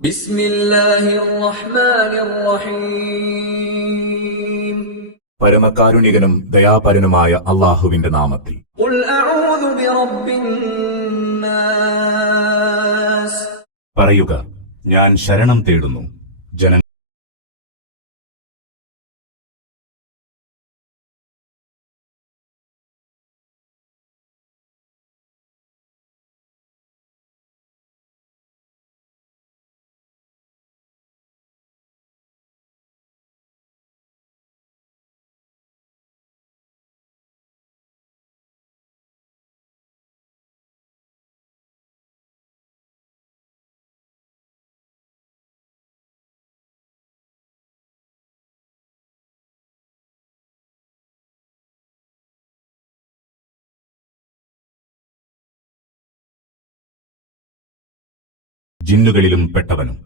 ബിസ്മില്ലാഹിർ റഹ്മാനിർ റഹീം. പരമകാരുണികനും ദയാപരനുമായ അല്ലാഹുവിന്റെ നാമത്തിൽ. ഖുൽ അഊദു ബിറബ്ബിൻ നാസ്. പറയുക, ഞാൻ ശരണം തേടുന്നു ജന ജിന്നുകളിലും പെട്ടവനും.